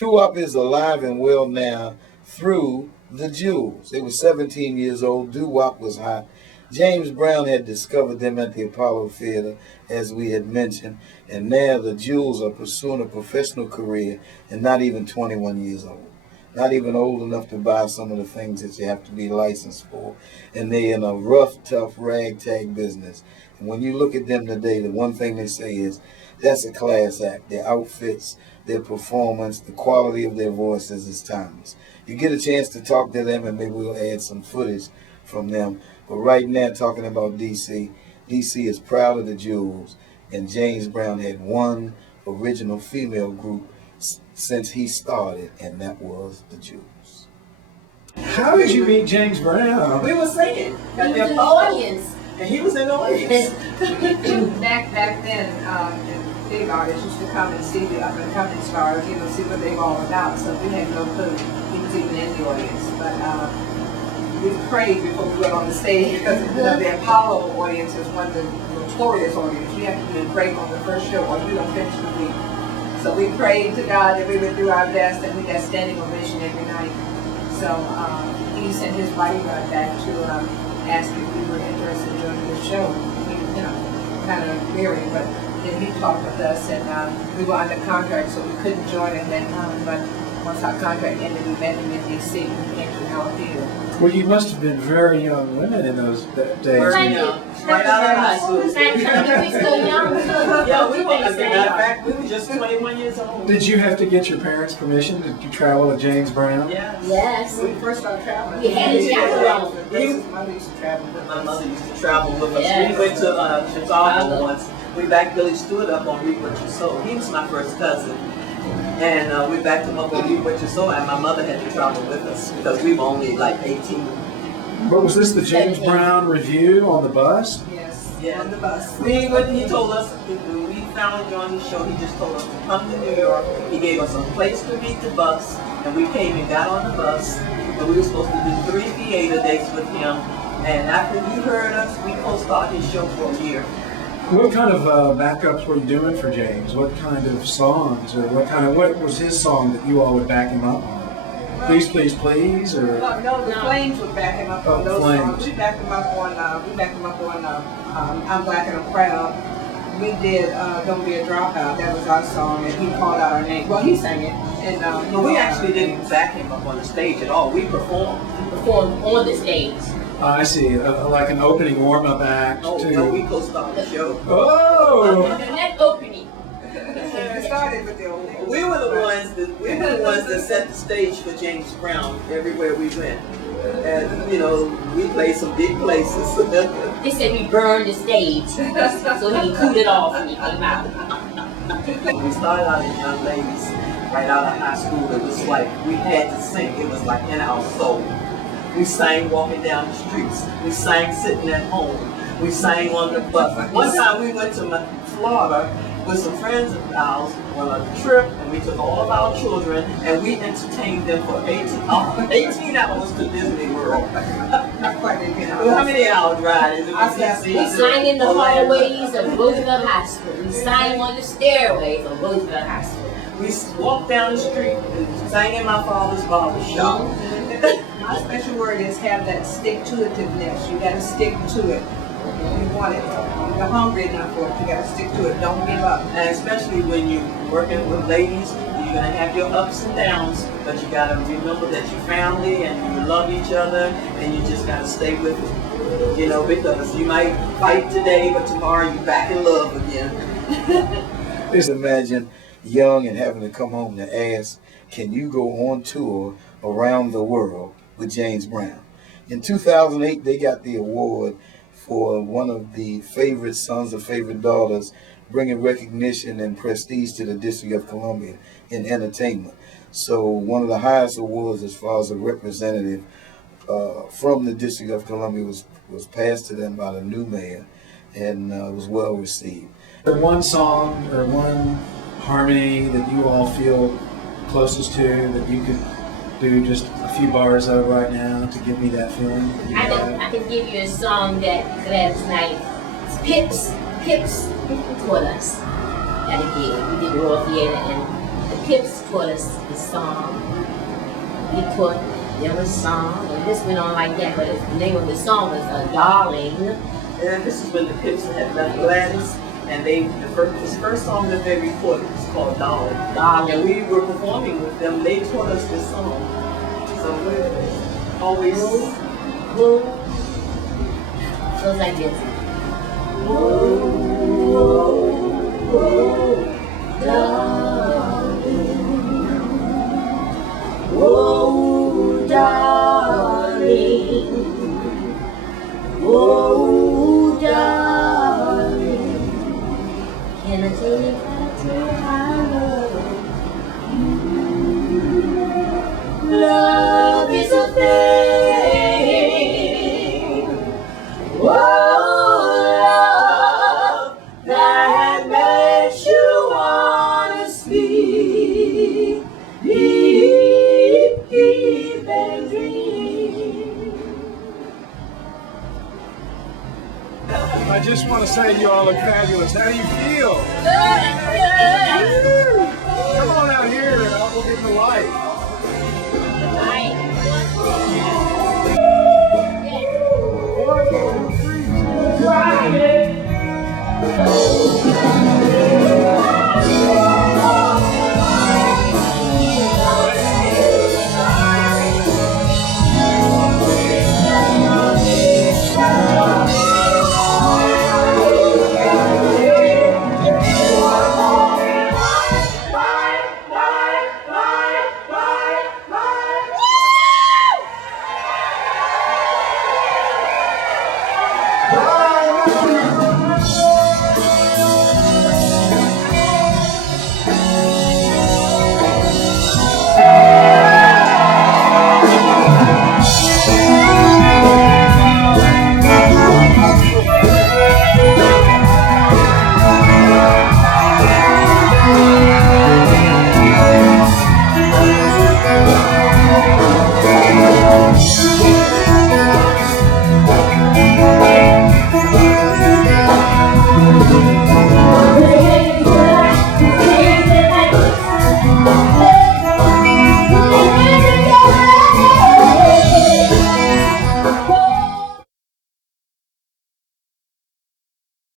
Doo-wop is alive and well now through the Jewels. They were 17 years old. Doo-wop was hot. James Brown had discovered them at the Apollo Theater, as we had mentioned, and now the Jewels are pursuing a professional career and not even 21 years old. Not even old enough to buy some of the things that you have to be licensed for. And they're in a rough, tough ragtag business. And when you look at them today, the one thing they say is, that's a class act. Their outfits, their performance, the quality of their voices is timeless. You get a chance to talk to them and maybe we'll add some footage from them. But right now, talking about DC, DC is proud of the Jewels. And James Brown had one original female group since he started, and that was the Jewels. How did you meet James Brown? We were singing. He was in the audience. And he was in the audience. Back then, big artists used to come and see the up-and-coming stars, see what they were all about. So we had no clue he was even in the audience. But we prayed before we went on the stage because the Apollo audience is one of the notorious audience. You have to be great on the first show or you don't finish the week. So we prayed to God that we would do our best, and we got standing ovation every night. So he sent his bodyguard back to ask if we were interested in doing the show. We, kind of weary, but then he talked with us, and we were under contract, so we couldn't join at that time. But once our contract ended, we met him in D.C. and we came to our theater. Well, you must have been very young women in those days. Right out of high school. We're so young. Yeah, we were, as a matter of fact, we were just 21 years old. Did you have to get your parents' permission to travel with James Brown? Yes. Yes. When we first started traveling, We had a chaperone. His mother used to travel with us. My mother used to travel with us. Yes. We went to Chicago once. We backed Billy Stewart up on Reap What You Sow. He was my first cousin. And we backed him up on Reap What You Sow, and my mother had to travel with us because we were only like 18. What was this, the James Brown Revue on the bus? Yes, Yeah. on the bus. He told us, when we finally joined the show, he just told us to come to New York. He gave us a place to meet the bus, and we came and got on the bus. And we were supposed to do 3 theater dates with him. And after he heard us, we co-starred his show for a year. What kind of backups were you doing for James? What kind of songs, or what was his song that you all would back him up on? Please, please, please, or No, the Flames would back him up on those Flames. songs. We backed him up on I'm Black and I'm Proud. We did Don't Be a Dropout. That was our song, and he called out our name. Well, he sang it. And But we actually didn't back him up on the stage at all. We performed. Performed on the stage. I see, like an opening warm-up act. Oh, to... no, we co-starred the show. Oh! And that opening. it started with the old. We were the ones that set the stage for James Brown everywhere we went. And we played some big places. They said we burned the stage, so he cooled it off when he came out. We started out as young ladies, right out of high school. It was like we had to sing. It was like in our soul. We sang walking down the streets. We sang sitting at home. We sang on the bus. One time we went to Florida with some friends of ours on a trip, and we took all of our children and we entertained them for 18 hours to Disney World. Not quite 18 hours. Well, how many hours ride is it? We sang in the hallways of Roosevelt Highschool. We sang on the stairways of Roosevelt High School. We walked down the street and sang in my father's barber shop. My special word is have that stick-to-itiveness. You got to stick to it. You want it. You're hungry enough for it. You got to stick to it. Don't give up. And especially when you're working with ladies, you're going to have your ups and downs, but you got to remember that you're family and you love each other, and you just got to stay with it. Because you might fight today, but tomorrow you're back in love again. Just imagine young and having to come home to ask, can you go on tour around the world with James Brown? In 2008, they got the award for one of the favorite sons or favorite daughters, bringing recognition and prestige to the District of Columbia in entertainment. So one of the highest awards as far as a representative from the District of Columbia was passed to them by the new mayor, and was well received. One song or one harmony that you all feel closest to that you could do just a few bars of right now to give me that feeling? I can give you a song that Gladys Knight, it's Pips taught us how to give. We did the Royal Theater, and the Pips taught us the song. He taught them a song, and this went on like that. But the name of the song was Darling. And this is when the Pips had left Gladys, and his first song that they recorded was called Darling. And we were performing with them. They taught us this song. So we're always goes like this. Darling, oh darling, oh darling, can I take you back to my love? Love is a thing, oh love, that makes you wanna sleep, deep and dream. I just want to say you all look fabulous. How do you feel? Good.